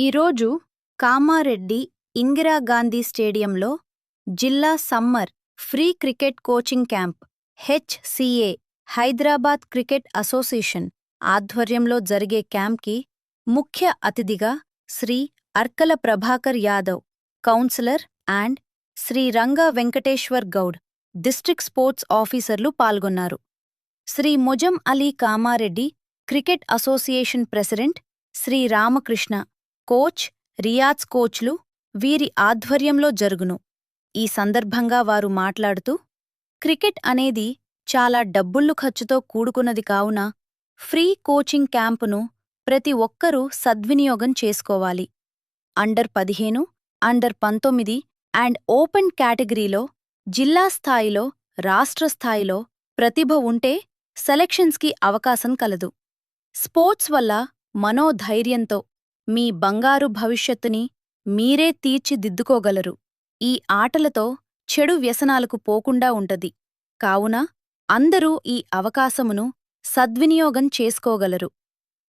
ఈరోజు కామారెడ్డి ఇందిరాగాంధీ స్టేడియంలో జిల్లా summer free cricket coaching camp HCA Hyderabad cricket association ఆధ్వర్యంలో జరిగే క్యాంప్కి ముఖ్య అతిథిగా Shri Arkala Prabhakar Yadav councillor and Shri Ranga Venkateshwar Goud district sports ఆఫీసర్లు పాల్గొన్నారు. Shri Muzam Ali Kamareddy cricket association president Shri Ramakrishna coach Riyaz కోచ్లు వీరి ఆధ్వర్యంలో జరుగును. ఈ సందర్భంగా వారు మాట్లాడుతూ క్రికెట్ అనేది చాలా డబ్బుళ్ళు ఖర్చుతో కూడుకున్నది కావున ఫ్రీ కోచింగ్ క్యాంపును ప్రతి ఒక్కరూ సద్వినియోగం చేసుకోవాలి. అండర్ 15, అండర్ 19 అండ్ ఓపెన్ కేటగిరీలో జిల్లా స్థాయిలో రాష్ట్ర స్థాయిలో ప్రతిభ ఉంటే సెలక్షన్స్కి అవకాశం కలదు. స్పోర్ట్స్ వల్ల మనోధైర్యంతో మీ బంగారు భవిష్యత్తుని మీరే తీర్చిదిద్దుకోగలరు. ఈ ఆటలతో చెడు వ్యసనాలకు పోకుండా ఉంటది. కావున అందరూ ఈ అవకాశమును సద్వినియోగం చేసుకోగలరు.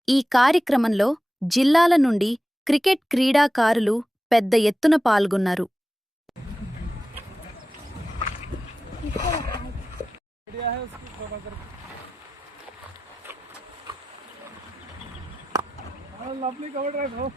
ఈ కార్యక్రమంలో జిల్లాల నుండి క్రికెట్ క్రీడాకారులు పెద్ద ఎత్తున పాల్గొన్నారు. lovely cover drive, bro.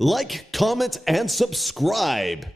Like, comment, and subscribe.